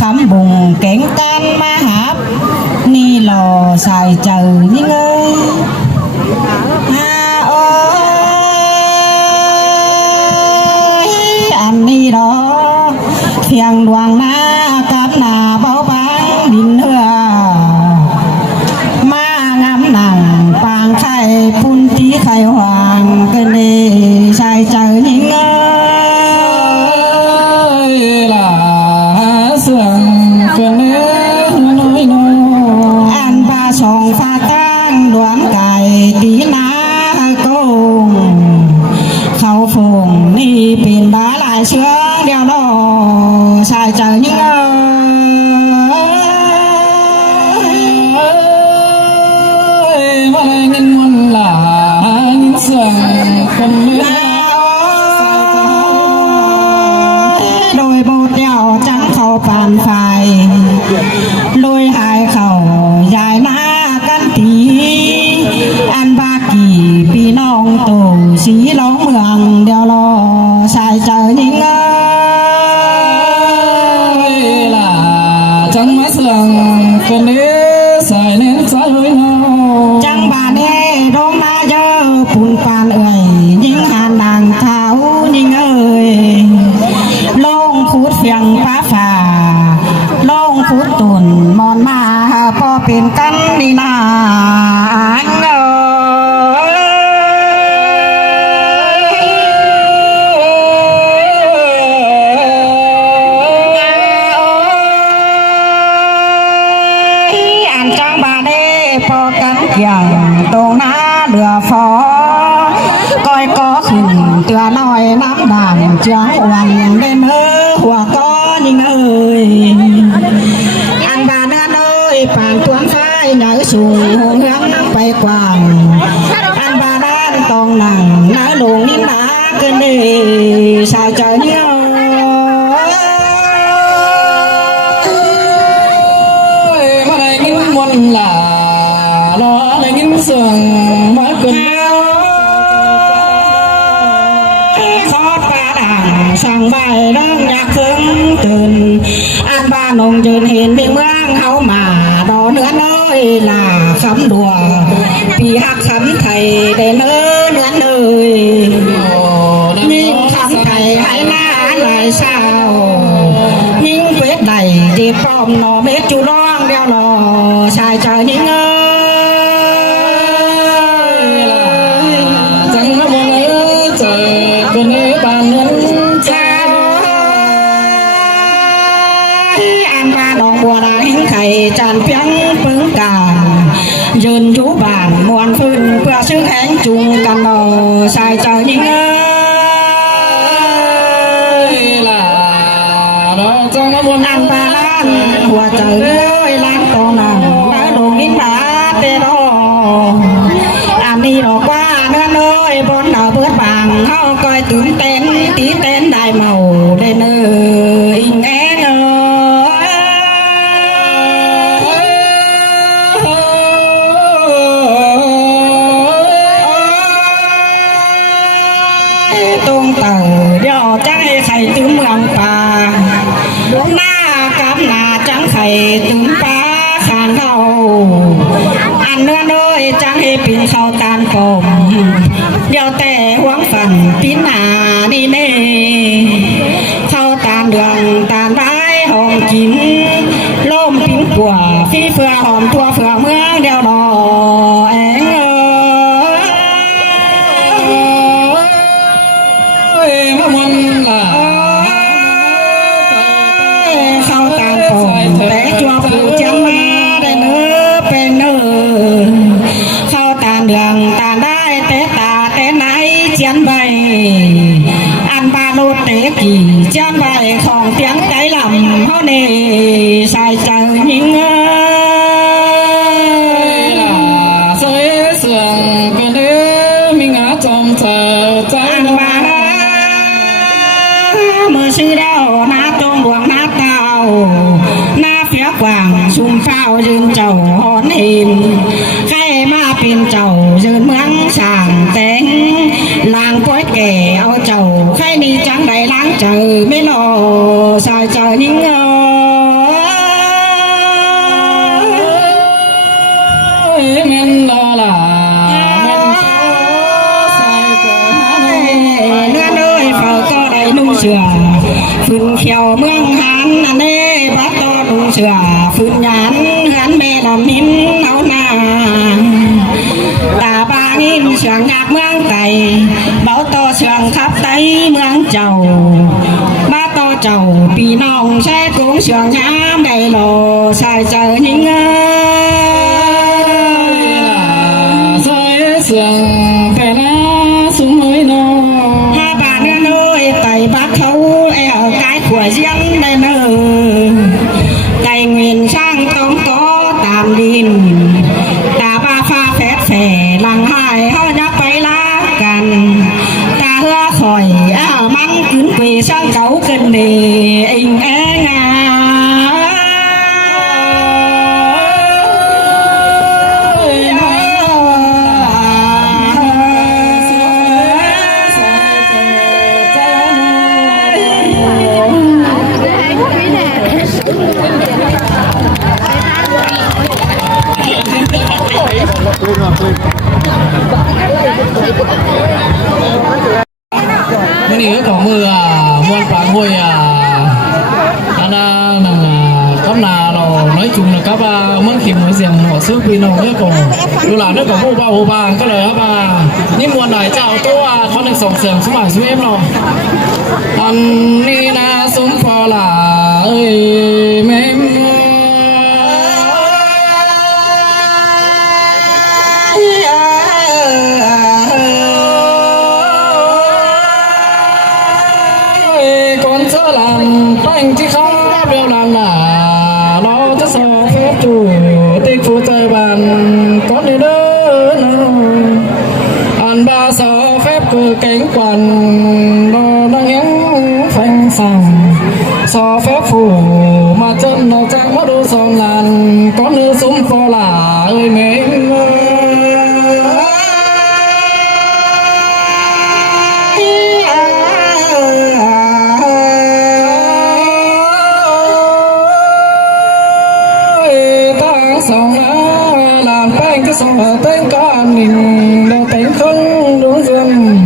คำบุงเก่งกันมาหับนี่หล่อใส่เจอยิ่งเอ้ยโอ้ยอันนี้ดอกเพียงดวงหน้ากับหน้าเบาบางดินเหือมางามหนังปางไข่พุ่นที่ไข่หวางกันเลยใส่เจอยิ่งเอ้ยล่ะเสื่อมกันเลยน้อยน้อยอันปลาสองฟ้าตั้งดวงไก่ตีนาโกงเขาฟงนี่เป็นบาหลายเชื้อเดียวน้อใส่เจอยิ่งเอ้ยมาเงินมันหลานเสื่อมกันเลยโดยโบเดียวจังเขาปานไฟโดยหายเขาใหญ่หน้ากันทีอันบากีปีน้องโตสีล้องเมืองเดียวรอใส่เจอยิ่งเอ้ยล่ะจังมาเสื่อมกันนี้ใส่เน้นใส่เลยน้องจังบานเอ้ดงนาเยอะปุ่นปานเอ่ยยิ่งหานางเท้ายิ่งเอ้ยลงขุดเฟียงป้าฝ่าลงขุดตุ่นมอนมาพอเป็นกันนี่นาอันจังบาเด้พอกันเกี่ยงตรงหน้าเรือฟอก้อยก็ขึ้นเตือน้อยน้ำด่างเจียงวันเด่นเออหัวก้อนยิ่งเอ้ยอันบาเนื้อเอ้ยป่านตวนไฟเหนือสูงหงเฮืองไปกว้างอันบาด้านตองหนังหน้าหลงนิ่มหนาเกินดีสาวเจอเนี้ยมาได้ยินมนต์ล่ะรอได้ยินเสียงมาเกินขอดป่าด่างสั่งใบเริ่มอยากถึงตื่นอันบ้านองยืนเห็นมีเมืองเฮามาดอเนื้อน้อยล่ะคำดัวปีหักคำไทยได้เนื้อเนื้อเลยยิ่งคำไทยให้หน้าหลายเศร้ายิ่งเวทใดดีป้อมนอเม็ดจุร้องเดียวรอชายใจยิ่งเอ้ยจังละวันเอ้ยเจอคนนี้บานเงินเช้าอันมาดองบัวดาหิ้งไข่จานเพียงปึ้งกายืนอยู่บ้านมวนฟื้นเพื่อซื้อแข็งจุงกันนอชายใจยิ่งเอ้ยล่ะเราจังละวันอันปาล้านหัวใจเอ้ยล้านตองหนังได้ดงหิ้งหนาเตโนอันนี้ดอกว่าเนื้อเอ้ยบนดาวเบิดบางเฮาก้อยตื่นเต้นตีเต้นได้เมาได้เนื้ออิงแง่เอ้ตรงเต่าเดี๋ยวจังให้ไข่ตื้มเมืองป่าหน้ากับหน้าจังไข่ตื้มป่าขานเขาอันเนื้อเลยจังให้ปิ่นเขาตานกลมเดี๋ยวแต่หวงฝันปีหนานี่เน่เข้าตานเดืองตานไม้หอมกินล่มปิ้งกัวฟีเฟือหอมทั่วเฟือเมืองเดียวดอแองมะมันล่ะเข้าตามผมแต่จัวผู้จังมาได้เนื้อเป็นเนื้อเข้าตามเดืองตาได้แต่ตาแต่ไหนเจียนใบอันบาโนเตกี่เจียนใบของเตียงใจลำเขาเนใส่ใจยิ่งล่ะเสียเสียงกันเนื้อมีงาจอมเธอใจมามือชื่อเดาหน้าตรงดวงหน้าเต่าหน้าเฟี้ยวกว่างชุมเฝ้ายืนเจ้าหอนเห็นใครมาเป็นเจ้ายืนเมืองช่างแต่งลางป้อยแก่เอาเจ้าใครนี่จังได้ล้างเจอไม่รอสายใจยิ่งเอ้ สือฟื้นเขียวเมืองหันอันนี้บัดต่อลุงเสือฟื้นยันหันแม่ลำหินเอาหน้าตาบางอินเสียงยากเมืองไก่เบาต่อเสียงขับไตเมืองเจ้ามาต่อเจ้าปีน้องใช้กุ้งเสียงยามได้โลใส่เจอยิงใส่เสียงแผ่นาสมัยนอบานเนื้อเนยไต่บักเขาแอวกายขวดยันได้เนอไต่เงินช่างต้องต่อตามดินตาบ้าฟ้าแฝดแฝหลังหายเขายักไปลากันตาเหือคอยมันขึ้นปีช่างเก่าขึ้นดีอิงเองมื่อนี้ก็ของมือมวนปางห้วยอันนั้นคำนาเราน้อยจุงนะครับเมืองขิมเสียงหัวซื้อปีน้องเนี่ยก็ดูหลานเนี่ยก็ผู้บ้าผู้บางก็เลยครับนี่มวนไหนเจ้าตัวเขาหนึ่งส่งเสียงสมัยสมัยเราอันนี้นะสมพอล่ะเอ้ยแม่con sơ làm bánh chỉ không biểu làm là nóจะสอบphép chủ tịch phụ trời bàn có đi đỡ anh ba sọ phép cứ cánh quần nó đang nhắn phanh sàng sọ phép phủ mà chân nó chẳng mất đồ sòng làn có nữ súng phò là ơi mẹ song tên con mình đâu tên không đúng duyên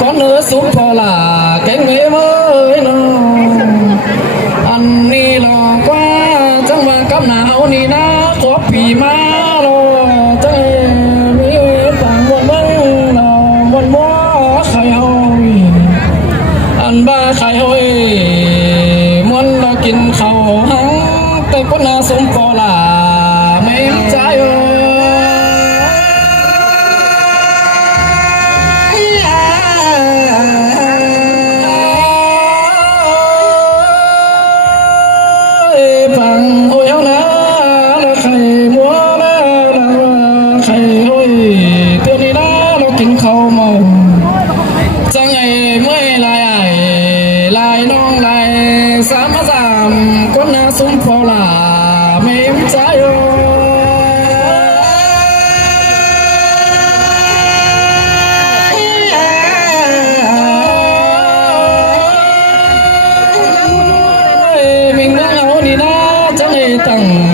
con nữa xuống phò là cánh mẹ mới nó anh đi lo qua chẳng mà cắm nào đi na có pì má lo thế mi tặng một măng nào một mó khai hồi anh ba khai hồi muốn nóกินข้าวหังแต่คนน่าสมพอlà mấy trái ơi bằng ôi áo lá là khầy múa lá là khầy ôi tiền đi lá nó kính khâu màu trong ngày mới lại non lại sáng má giảm con na súng phò là mấy trái ơi tầng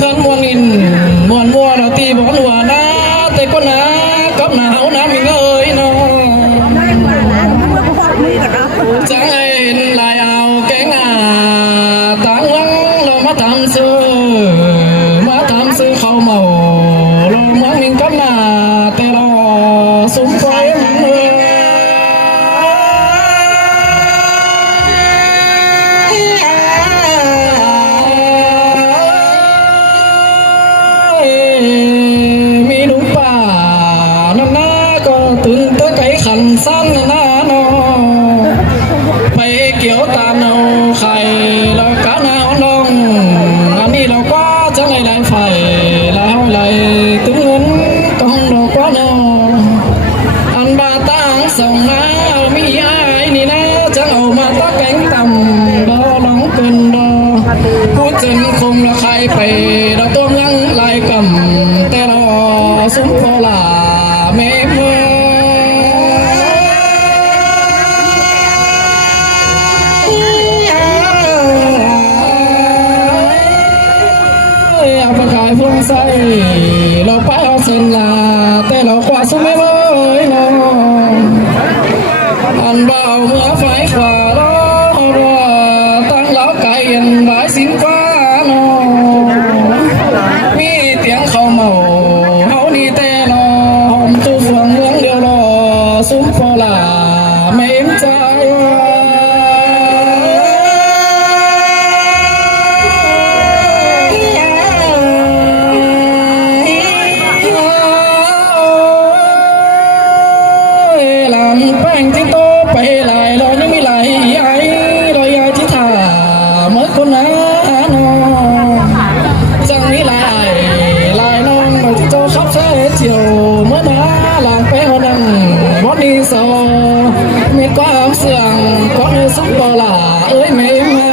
thân muôn nghìn muôn mua nó ti bỏ lùa na tay con na cắp na hậu na mình ơi nó chẳng ai lại ao cái ngà táng lăng lo má tham sư khâu màu lo má mình cắp na tay lo súng quay khẩn san na nó phải kiểu ta nấu khai là cá nào nông anh đi lâu quá chẳng này lại phải là hồi lại tướng ngấn con đồ quá nó anh ba ta sòng na mi ai ni na chẳng ầu mà ta cánh tầm đó nóng cơn đó cú chân không là khai phải đó tôm lăng lại cầm tay đó súng phô là mẹ mưa phương say lo phải ao sơn là tay lo qua xuống mấy mới nó anh bao คนนะน้องจังนี้ลายน้องเราที่เจ้าชอบใช้เที่ยวเมื่อนาหลังไปหัวนังวันนี้สอมีความเสื่องก็ในสุขบ่หล่าเอ้ยไม่มา